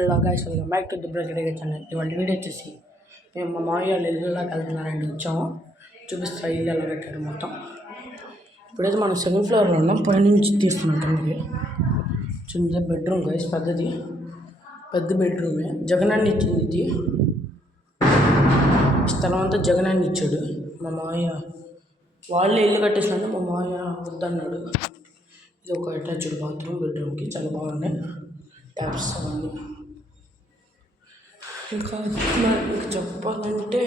Hello guys, welcome back to the brother channel. ఇవాళ video వచ్చేసి మేము మా మామయ్య వాళ్ళ ఇల్లులోకి వెళ్తున్నారండి. వచ్చాము, చూపిస్తా ఇల్లు ఎలా కట్టారు మొత్తం. ఇప్పుడైతే మనం సెకండ్ ఫ్లోర్లో ఉన్నాం, పైనుంచి తీస్తున్నాం కిందకి. చిన్న బెడ్రూమ్ గైస్, పెద్ద బెడ్రూమే. జగనన్న ఇచ్చింది ఇది. స్థలం అంతా జగనన్న ఇచ్చాడు. మా మామయ్య వాళ్ళే ఇల్లు కట్టేసినంటే మా మామయ్య వద్దన్నాడు. ఇది ఒక అటాచ్డ్ బాత్రూమ్ బెడ్రూమ్కి, చాలా బాగున్నాయి ట్యాప్స్ అవన్నీ. ఇంకా చెప్పాలంటే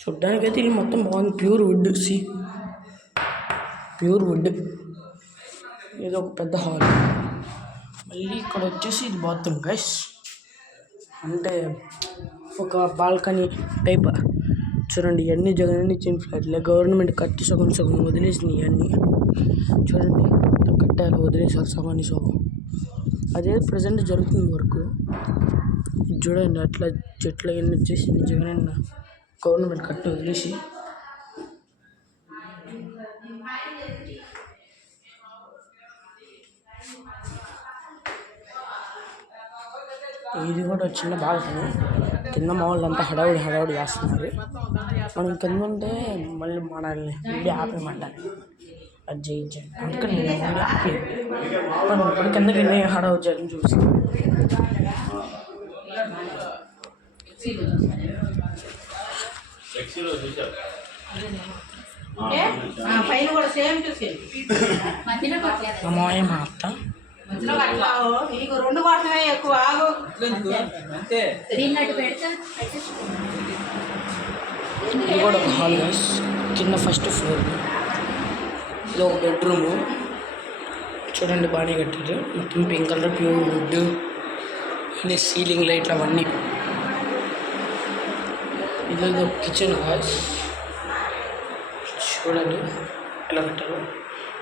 చూడ్డానికైతే ఇల్లు మొత్తం బాగుంది. Pure wood, pure wood. ఏదో ఒక పెద్ద హాల్. మళ్ళీ ఇక్కడ వచ్చేసి ఇది బాత్రూమ్ గైస్, అంటే ఒక బాల్కనీ టైప్. చూడండి, ఇవన్నీ జగన్ ఇచ్చిన ఫ్లాట్లే, గవర్నమెంట్ కట్టి సగం వదిలేసినాయి. ఇవన్నీ చూడండి, మొత్తం కట్టారు, వదిలేసారు సగాన్ని సగం. అదే ప్రజెంట్ జరుగుతుంది వర్క్. చూడండి, అట్లా చెట్లు అవన్నీ వచ్చేసి జగనన్న గవర్నమెంట్ కట్టి వదిలేసి. ఇది కూడా చిన్న బాల్కనీ. కింద మా వాళ్ళంతా హడావుడి చేస్తున్నారు. మనం కింద ఉంటే మళ్ళీ మనల్ని వీడియో ఆపేయమంటారు, అది చేయించండి. అందుకని నేను వీడియో ఆపి మనం ఇప్పుడు కిందకి వెళ్ళి హడావుడి చేయడం చూసి మామయ్య మా అత్త. ఇది కూడా ఒక హాల్ హౌస్, కింద ఫస్ట్ ఫ్లోర్. ఇది ఒక బెడ్రూము. చూడండి, బాగానే కట్టారు. మొత్తం పింక్ కలర్, ప్యూర్ వుడ్, అన్ని సీలింగ్ లైట్లు అవన్నీ. ఇది కిచెన్ హౌస్. చూడండి ఎలా పెట్టారు.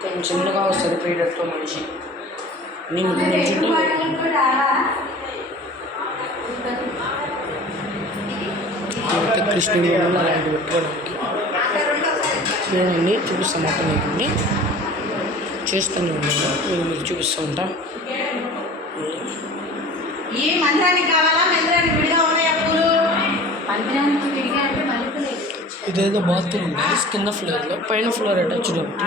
కొంచెం చిన్నగా సరిపోయేటట్టు మనిషి నేను కృష్ణుడు అలాంటి పెట్టుకోవడానికి. చూడండి, చూపిస్తాం మొత్తం లేకండి, చేస్తూనే ఉన్నాను. నేను మీకు చూపిస్తూ ఉంటా. ఇదేదో బాత్రూమ్ ఉంది కింద ఫ్లోర్లో, పైన ఫ్లోర్ అటాచ్డ్ ఒకటి.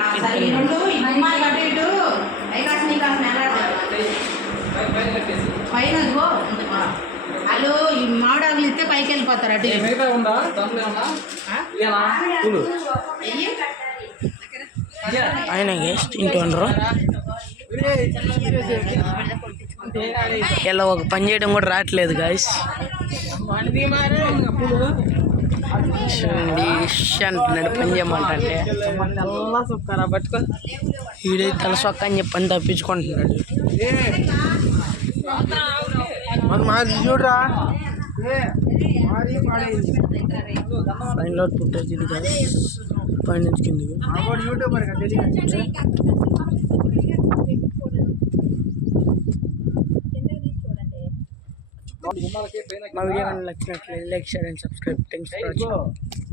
హలో, ఈ మామిడాకులు ఇస్తే పైకి వెళ్ళిపోతారు. అటు ఆయన గెస్ట్ ఇంటి ఉండరు. ఇలా ఒక పని చేయడం కూడా రావట్లేదు గాయస్. చూడండి, అంటున్నాడు పని చేయమంటే. ఈడే తల సొక్క అని చెప్పని తప్పించుకుంటున్నాడు. చూడరా ఫైనల్ అవుట్పుట్ ఇది కాదు, పైన కిందికి. మా వీడియో నచ్చినట్లయితే like, share and subscribe. Thanks for watching.